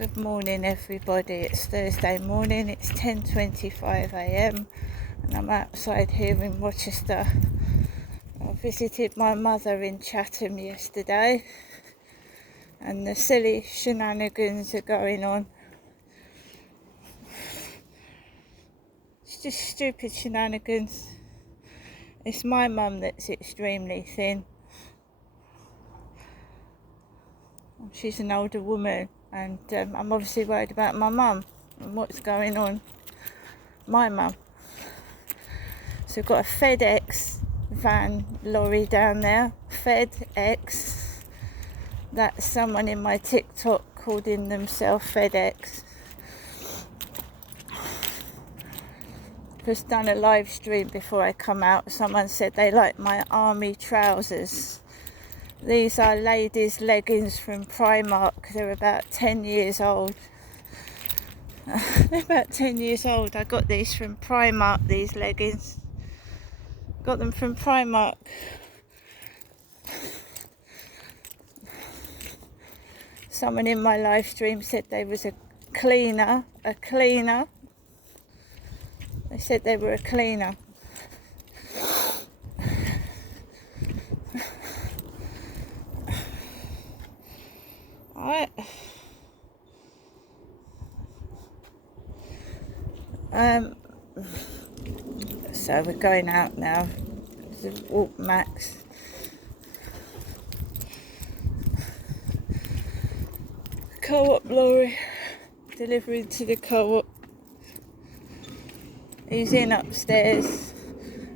Good morning everybody, it's Thursday morning, it's 10:25 a.m. and I'm outside here in Rochester. I visited my mother in Chatham yesterday and the silly shenanigans are going on. It's just stupid shenanigans. It's my mum that's extremely thin. She's an older woman and I'm obviously worried about my mum and what's going on. My mum. So we've got a FedEx van lorry down there. FedEx. That's someone in my TikTok called in themselves FedEx. Just done a live stream before I come out. Someone said they like my army trousers. These are ladies' leggings from Primark. They're about 10 years old. They're about 10 years old. I got these from Primark, these leggings. Got them from Primark. Someone in my live stream said they was a cleaner. They said they were a cleaner. Alright. So we're going out now. It's a walk max. Co-op lorry delivering to the co-op. He's in upstairs.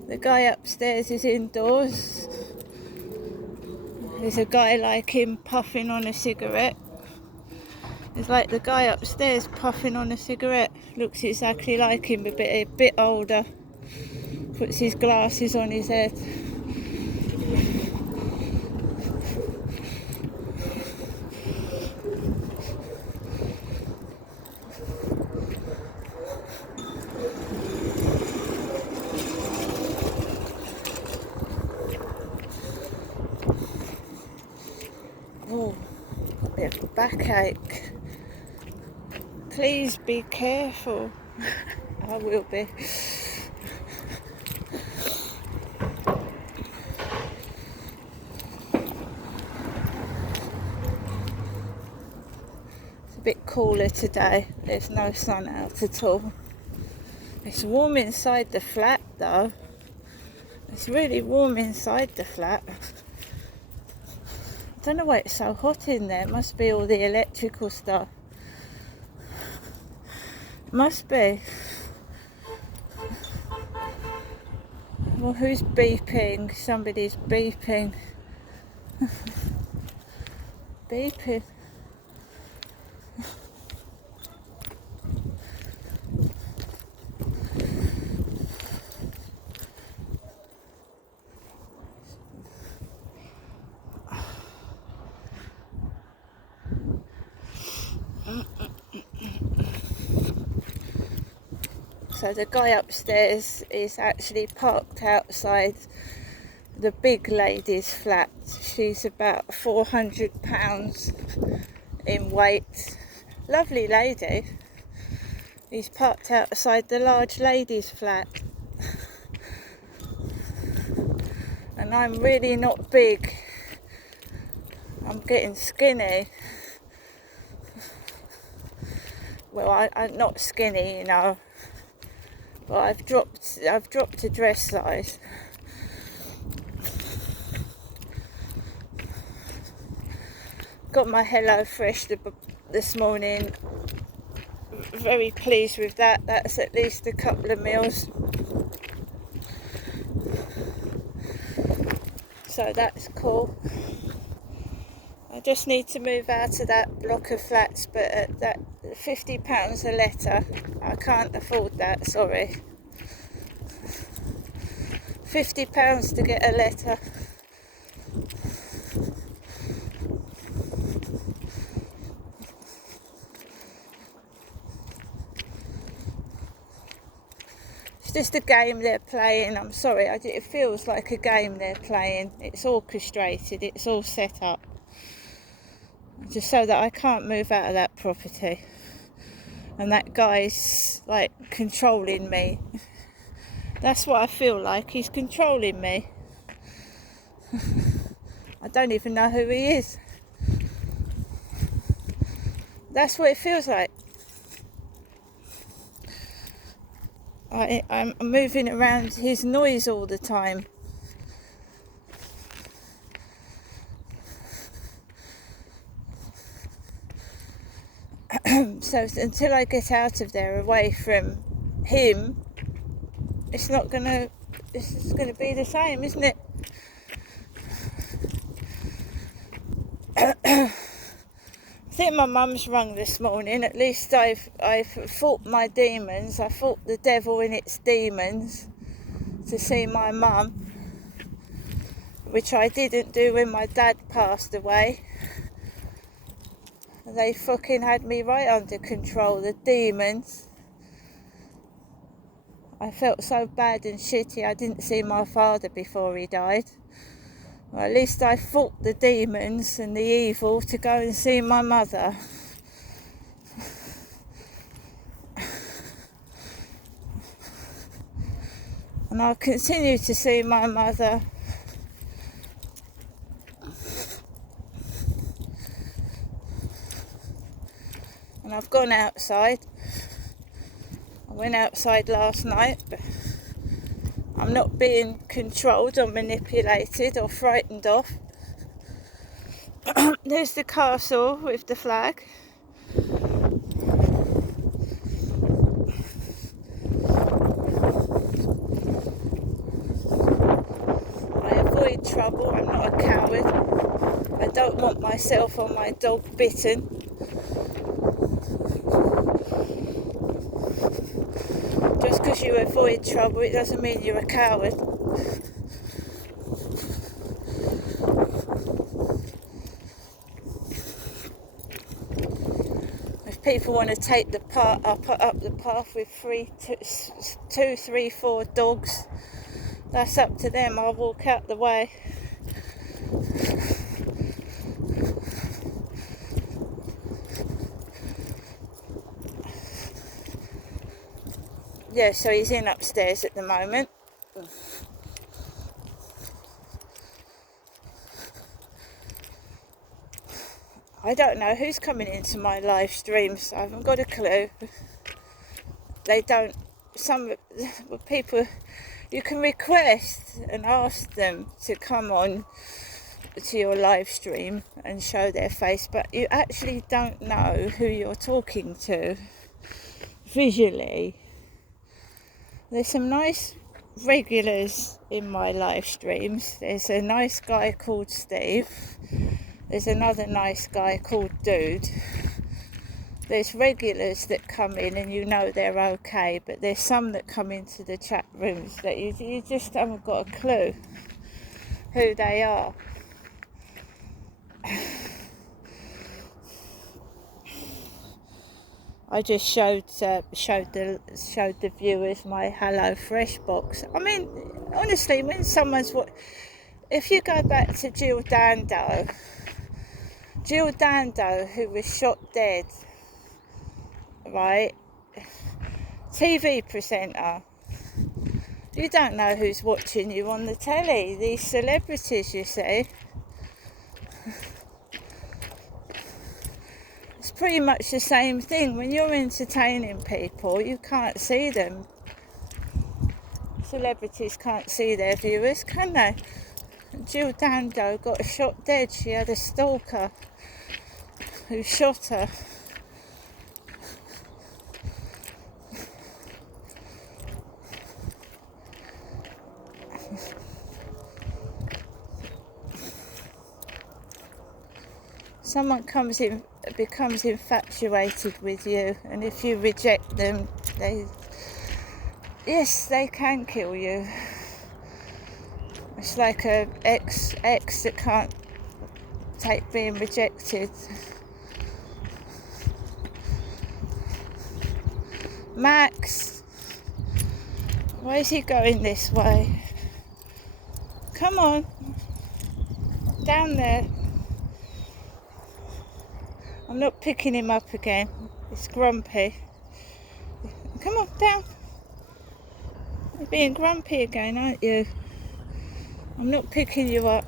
The guy upstairs is indoors. There's a guy like him puffing on a cigarette. It's like the guy upstairs puffing on a cigarette. Looks exactly like him, a bit older. Puts his glasses on his head. Oh, got a bit of a backache. Please be careful. I will be. It's a bit cooler today. There's no sun out at all. It's warm inside the flat though. It's really warm inside the flat. I don't know why it's so hot in there. It must be all the electrical stuff. Must be. Well, who's beeping? Somebody's beeping. Beeping. So the guy upstairs is actually parked outside the big lady's flat. She's about 400 pounds in weight. Lovely lady. He's parked outside the large lady's flat. And I'm really not big. I'm getting skinny. Well, I'm not skinny, you know. But I've dropped a dress size. Got my HelloFresh this morning. Very pleased with that. That's at least a couple of meals. So that's cool. I just need to move out of that block of flats, but at that £50 a letter, I can't afford that, sorry. £50 to get a letter. It's just a game they're playing. I'm sorry, it feels like a game they're playing. It's orchestrated, it's all set up. just so that I can't move out of that property. And that guy's like controlling me. That's what I feel like. He's controlling me. I don't even know who he is. That's what it feels like. I'm moving around his noise all the time. So until I get out of there, away from him, it's gonna be the same, isn't it? I think my mum's rung this morning. At least I've fought my demons. I fought the devil in its demons to see my mum, which I didn't do when my dad passed away. They fucking had me right under control, the demons. I felt so bad and shitty. I didn't see my father before he died. Well, at least I fought the demons and the evil to go and see my mother. And I'll continue to see my mother. And I've gone outside. I went outside last night, but I'm not being controlled or manipulated or frightened off. There's the castle with the flag. I avoid trouble. I'm not a coward. I don't want myself or my dog bitten. Just because you avoid trouble, it doesn't mean you're a coward. If people want to take the path up the path with 2, 3, 4 dogs, that's up to them. I'll walk out the way. Yeah, so he's in upstairs at the moment. I don't know who's coming into my live streams. I haven't got a clue. They don't. Some people, you can request and ask them to come on to your live stream and show their face, but you actually don't know who you're talking to visually. There's some nice regulars in my live streams. There's a nice guy called Steve. There's another nice guy called Dude. There's regulars that come in and you know they're okay, but there's some that come into the chat rooms that you just haven't got a clue who they are. I just showed the viewers my Hello Fresh box. I mean, honestly, when if you go back to Jill Dando, who was shot dead, right? TV presenter. You don't know who's watching you on the telly. These celebrities, you see. It's pretty much the same thing. When you're entertaining people, you can't see them. Celebrities can't see their viewers, can they? Jill Dando got shot dead. She had a stalker who shot her. Someone becomes infatuated with you, and if you reject them, they can kill you. It's like a ex that can't take being rejected. Max, why is he going this way? Come on, down there. I'm not picking him up again. It's grumpy. Come on, down. You're being grumpy again, aren't you? I'm not picking you up.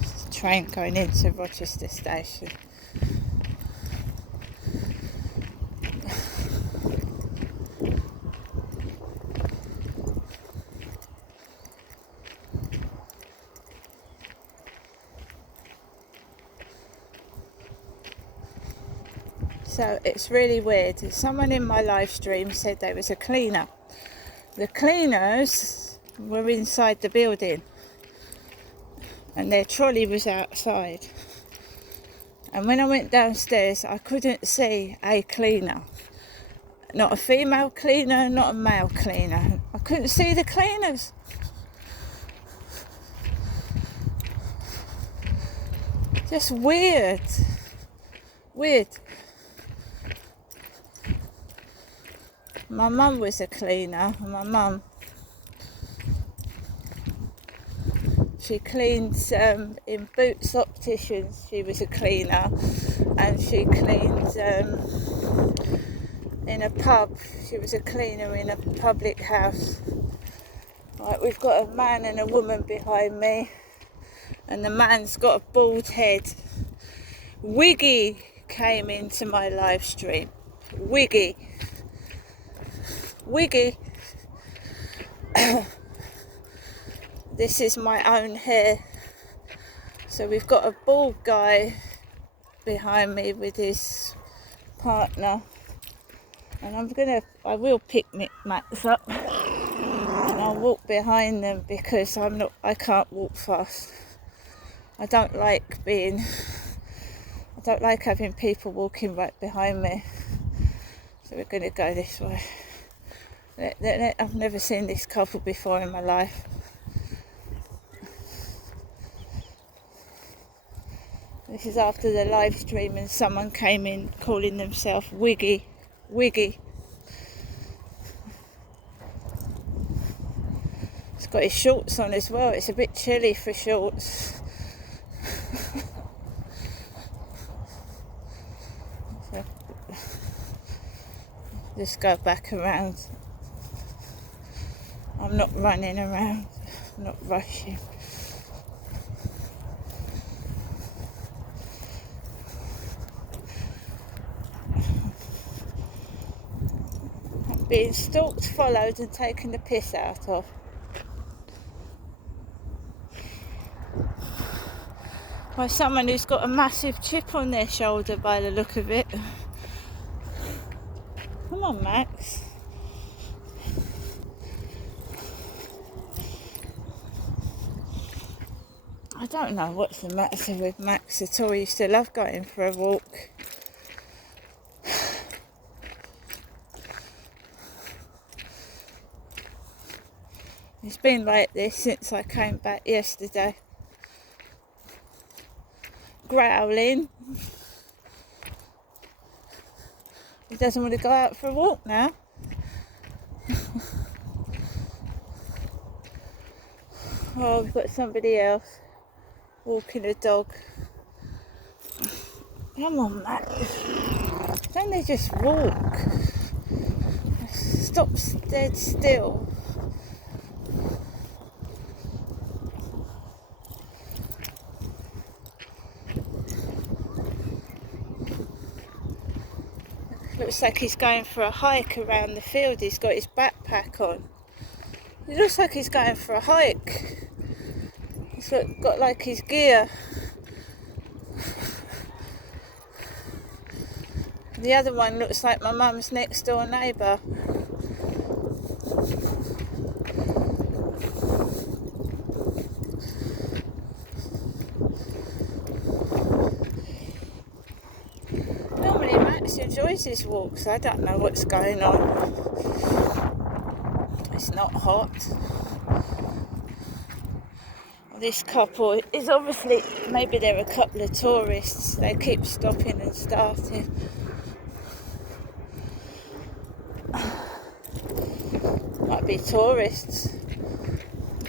There's a train going into Rochester Station. So it's really weird. Someone in my live stream said there was a cleaner. The cleaners were inside the building and their trolley was outside. And when I went downstairs, I couldn't see a cleaner. Not a female cleaner, not a male cleaner. I couldn't see the cleaners. Just weird. Weird. My mum was a cleaner. My mum, she cleans in Boots Opticians. She was a cleaner, and she cleans in a pub. She was a cleaner in a public house. Right, we've got a man and a woman behind me, and the man's got a bald head. Wiggy came into my live stream. Wiggy. This is my own hair. So we've got a bald guy behind me with his partner, and I will pick Max up and I'll walk behind them because I can't walk fast. I don't like having people walking right behind me. So we're going to go this way. I've never seen this couple before in my life. This is after the live stream and someone came in calling themselves Wiggy. He's got his shorts on as well. It's a bit chilly for shorts. So, just go back around. I'm not running around. I'm not rushing. I'm being stalked, followed and taken the piss out of. By someone who's got a massive chip on their shoulder by the look of it. Come on, Max. I don't know what's the matter with Max at all. He used to love going for a walk. It's been like this since I came back yesterday. Growling. He doesn't want to go out for a walk now. Oh, we've got somebody else walking a dog. Come on, Max. Don't they just walk? Stop dead still. Looks like he's going for a hike around the field. He's got his backpack on. It looks like he's going for a hike. He's got like his gear. The other one looks like my mum's next door neighbour. Normally Max enjoys his walks. I don't know what's going on. It's not hot. This couple is obviously, maybe they're a couple of tourists. They keep stopping and starting. Might be tourists.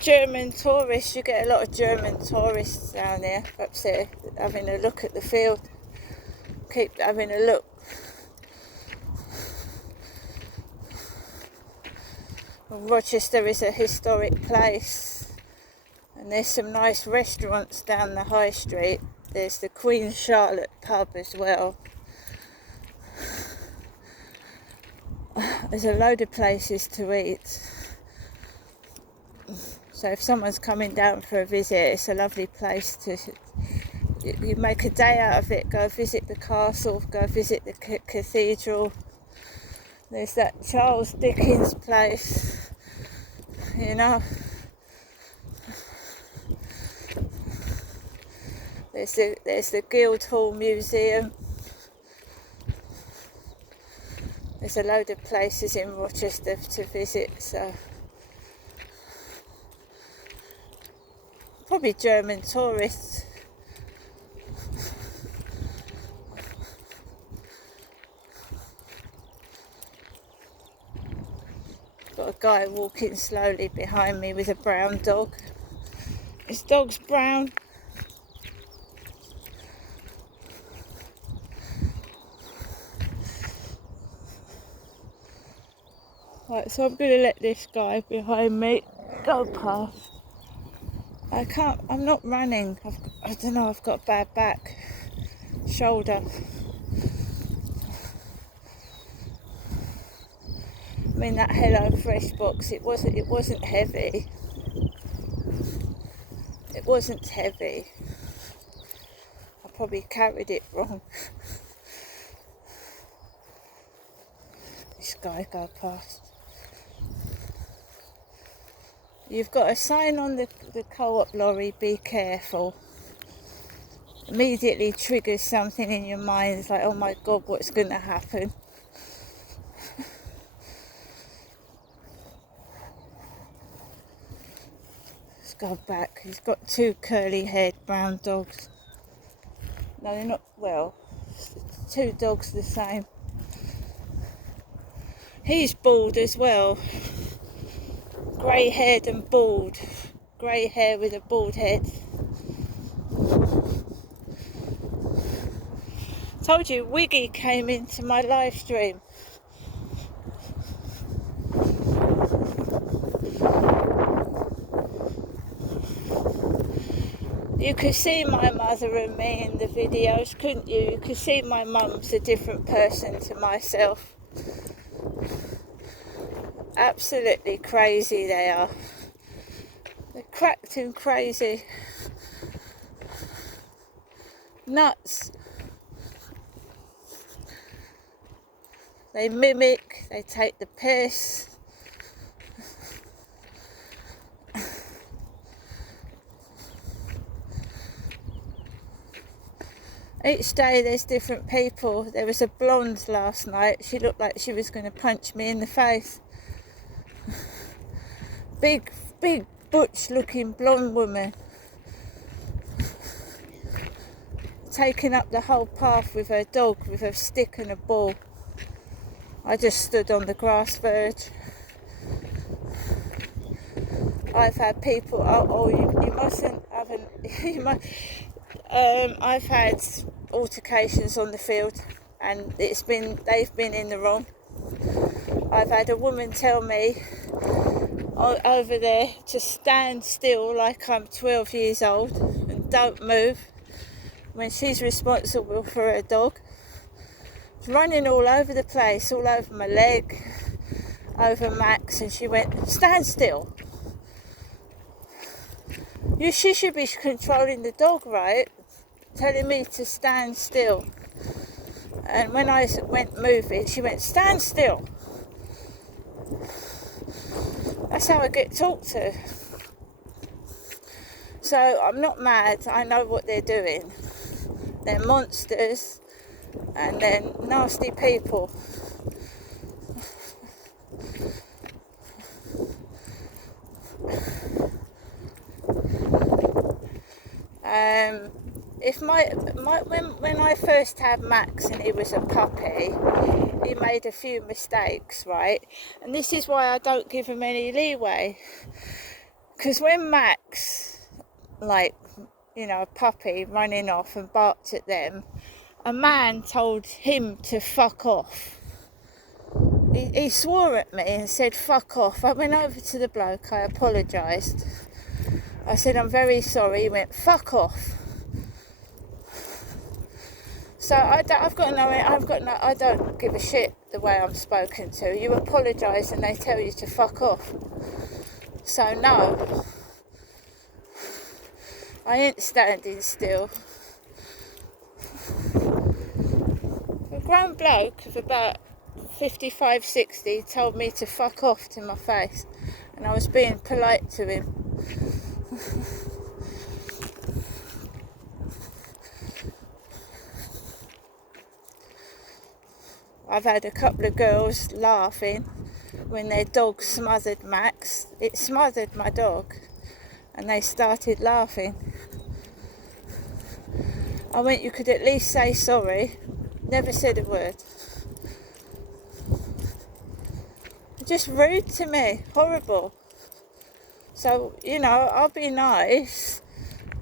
German tourists, you get a lot of German tourists down there, perhaps they're having a look at the field. Keep having a look. Rochester is a historic place, and there's some nice restaurants down the high street. There's the Queen Charlotte pub as well. There's a load of places to eat. So if someone's coming down for a visit, it's a lovely place to, you make a day out of it, go visit the castle, go visit the cathedral. There's that Charles Dickens place, you know. There's the Guildhall Museum. There's a load of places in Rochester to visit, so probably German tourists. Got a guy walking slowly behind me with a brown dog. His dog's brown. Right, so I'm going to let this guy behind me go past. I'm not running. I don't know, I've got a bad back, shoulder. I mean, that Hello Fresh box, it wasn't heavy. It wasn't heavy. I probably carried it wrong. This guy go past. You've got a sign on the co-op lorry, be careful. Immediately triggers something in your mind. It's like, oh my God, what's going to happen? Let's go back. He's got two curly-haired brown dogs. No, they're not, well, two dogs the same. He's bald as well. Grey-haired and bald. Grey hair with a bald head. Told you, Wiggy came into my live stream. You could see my mother and me in the videos, couldn't you? You could see my mum's a different person to myself. Absolutely crazy they are. They're cracked and crazy. Nuts. They mimic, they take the piss. Each day there's different people. There was a blonde last night. She looked like she was going to punch me in the face. Big, butch looking blonde woman. Taking up the whole path with her dog, with her stick and a ball. I just stood on the grass verge. I've had people, you mustn't, haven't, I've had altercations on the field, and they've been in the wrong. I've had a woman tell me over there to stand still like I'm 12 years old and don't move when she's responsible for her dog. She's running all over the place, all over my leg, over Max, and she went, stand still. She should be controlling the dog, right? Telling me to stand still. And when I went moving, she went, stand still. That's how I get talked to. So I'm not mad. I know what they're doing. They're monsters and they're nasty people. If when I first had Max and he was a puppy, he made a few mistakes, right? And this is why I don't give him any leeway. Because when Max, like, you know, a puppy running off and barked at them, a man told him to fuck off. He swore at me and said fuck off. I went over to the bloke, I apologised. I said I'm very sorry. He went fuck off. So I don't give a shit the way I'm spoken to. You apologise and they tell you to fuck off. So no, I ain't standing still. A grown bloke of about 55, 60 told me to fuck off to my face, and I was being polite to him. I've had a couple of girls laughing when their dog smothered Max. It smothered my dog, and they started laughing. I went, you could at least say sorry. Never said a word. Just rude to me, horrible. So, you know, I'll be nice,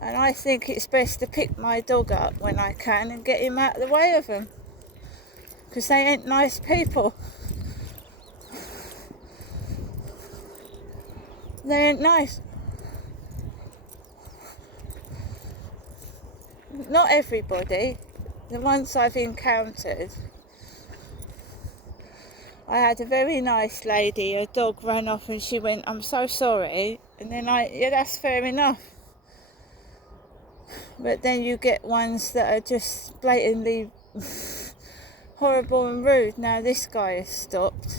and I think it's best to pick my dog up when I can and get him out of the way of them, because they ain't nice people. They ain't nice. Not everybody. The ones I've encountered. I had a very nice lady, her dog ran off and she went, I'm so sorry. And then yeah, that's fair enough. But then you get ones that are just blatantly horrible and rude. Now this guy has stopped.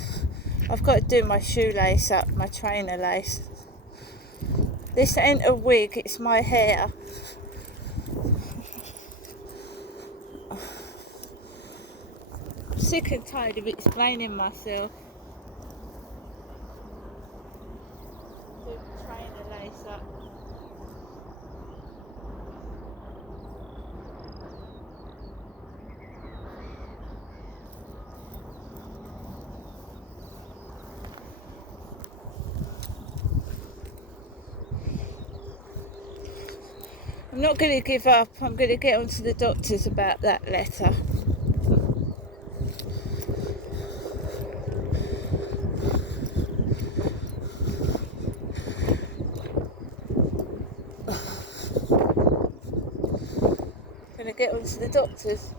I've got to do my shoelace up, my trainer lace. This ain't a wig, it's my hair. I'm sick and tired of explaining myself. Do the trainer lace up. I'm not going to give up. I'm going to get onto the doctors about that letter. I'm going to get onto the doctors.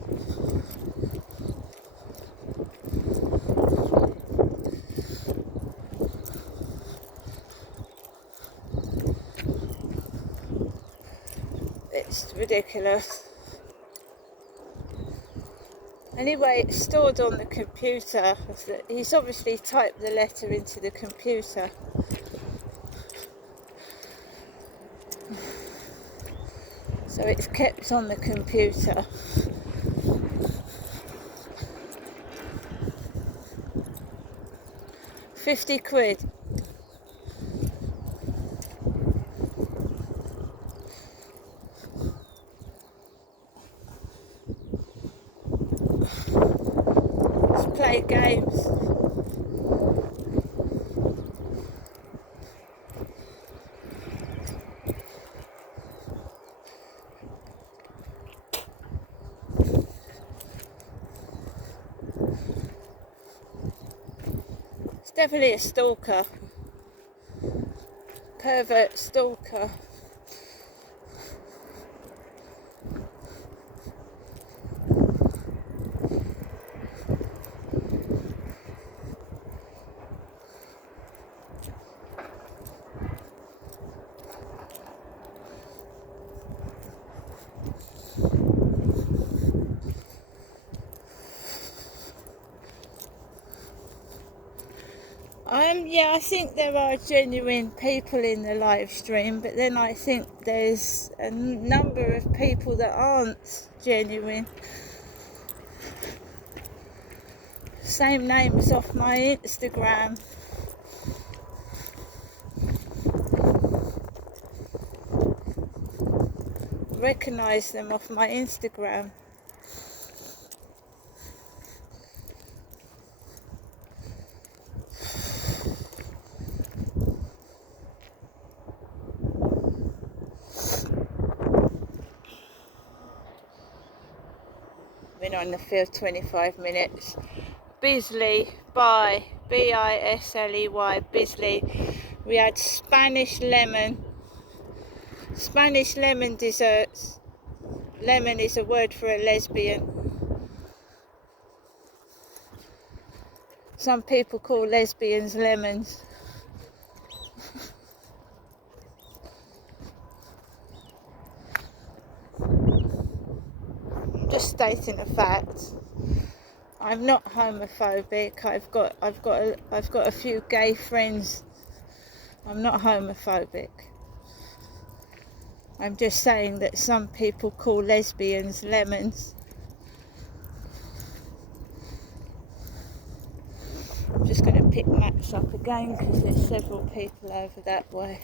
It's ridiculous. Anyway, it's stored on the computer. He's obviously typed the letter into the computer. So it's kept on the computer. £50. Let's play games. It's definitely a stalker. Pervert stalker. Yeah, I think there are genuine people in the live stream, but then I think there's a number of people that aren't genuine. Same names off my Instagram. Recognise them off my Instagram. been on the field 25 minutes. Bisley, by Bisley, Bisley. We had Spanish lemon desserts. Lemon is a word for a lesbian. Some people call lesbians lemons. Just stating a fact. I'm not homophobic. I've got a few gay friends. I'm not homophobic. I'm just saying that some people call lesbians lemons. I'm just going to pick Max up again because there's several people over that way.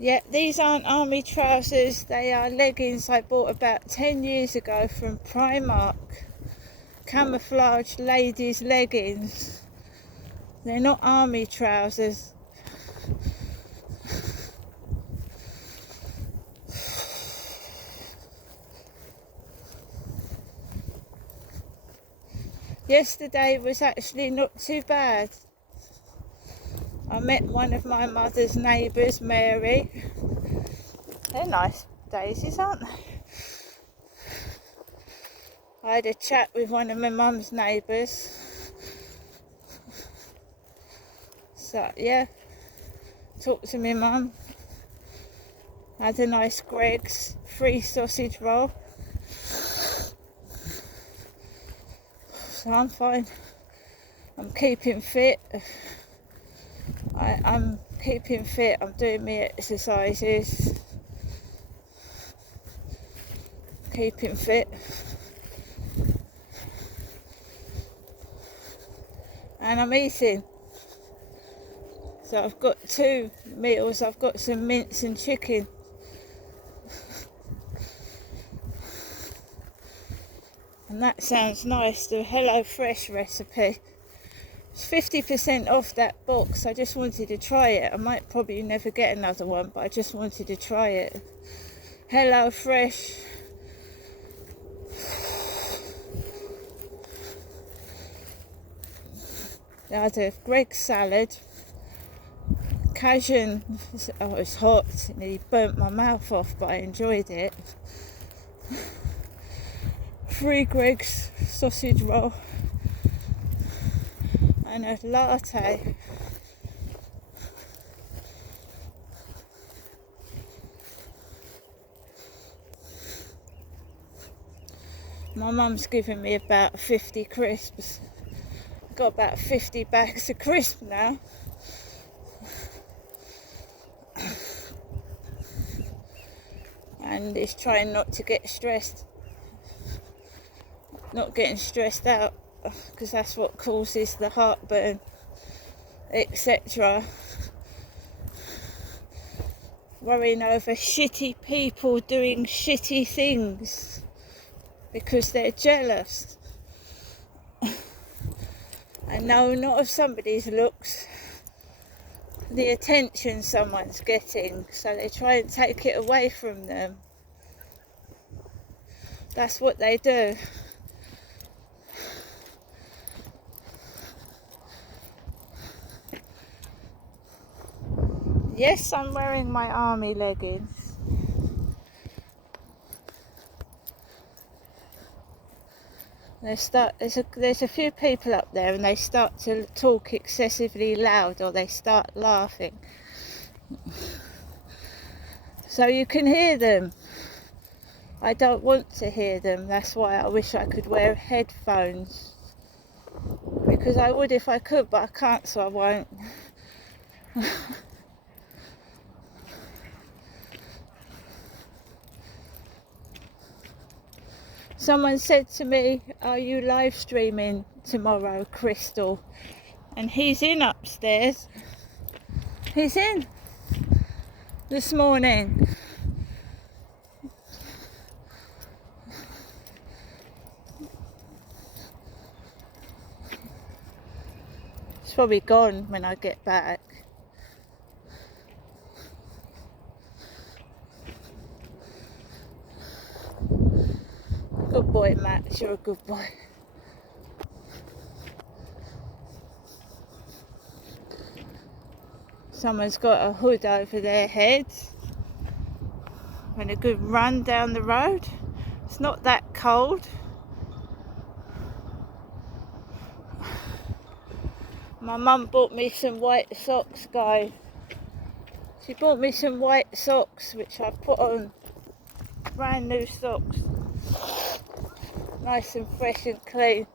Yeah, these aren't army trousers, they are leggings I bought about 10 years ago from Primark. Camouflage ladies leggings. They're not army trousers. Yesterday was actually not too bad. I met one of my mother's neighbours, Mary. They're nice daisies, aren't they? I had a chat with one of my mum's neighbours. So, yeah, talked to my mum. Had a nice Greggs free sausage roll. So I'm fine. I'm keeping fit. I'm keeping fit. I'm doing my exercises. Keeping fit. And I'm eating. So I've got 2 meals. I've got some mince and chicken. And that sounds nice, the HelloFresh recipe. It's 50% off that box. I just wanted to try it. I might probably never get another one, but I just wanted to try it. HelloFresh. I had a Greggs salad. Cajun. Oh, it was hot and it burnt my mouth off, but I enjoyed it. 3 Greggs sausage roll and a latte. My mum's given me about 50 crisps. I've got about 50 bags of crisps now. And it's trying not to get stressed. Not getting stressed out, because that's what causes the heartburn, etc. Worrying over shitty people doing shitty things because they're jealous. And no, not of somebody's looks, the attention someone's getting, so they try and take it away from them. That's what they do. Yes, I'm wearing my army leggings. There's a few people up there and they start to talk excessively loud or they start laughing. So you can hear them. I don't want to hear them. That's why I wish I could wear headphones. Because I would if I could, but I can't, so I won't. Someone said to me, are you live streaming tomorrow, Crystal? And he's in upstairs. He's in this morning. probably gone when I get back. Good boy, Max, you're a good boy. Someone's got a hood over their heads. Having a good run down the road. It's not that cold. My mum bought me some white socks, guys. She bought me some white socks, which I put on. Brand new socks. Nice and fresh and clean.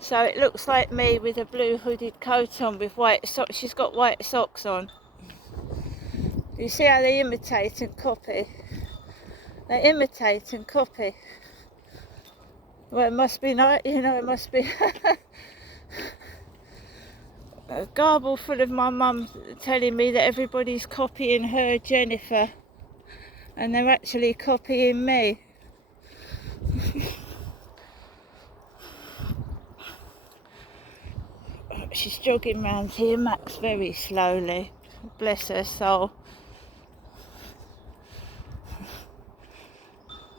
So it looks like me with a blue hooded coat on with white socks. She's got white socks on. Do you see how they imitate and copy? They imitate and copy. Well, it must be nice, it must be a garble full of my mum telling me that everybody's copying her, Jennifer, and they're actually copying me. She's jogging round here, Max, very slowly. Bless her soul.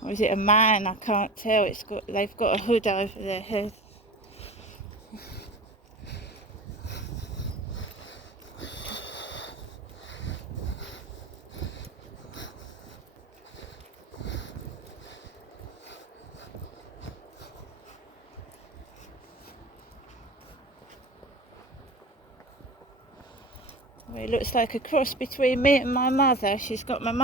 Or is it a man? I can't tell. They've got a hood over their head. Well, it looks like a cross between me and my mother. She's got my mum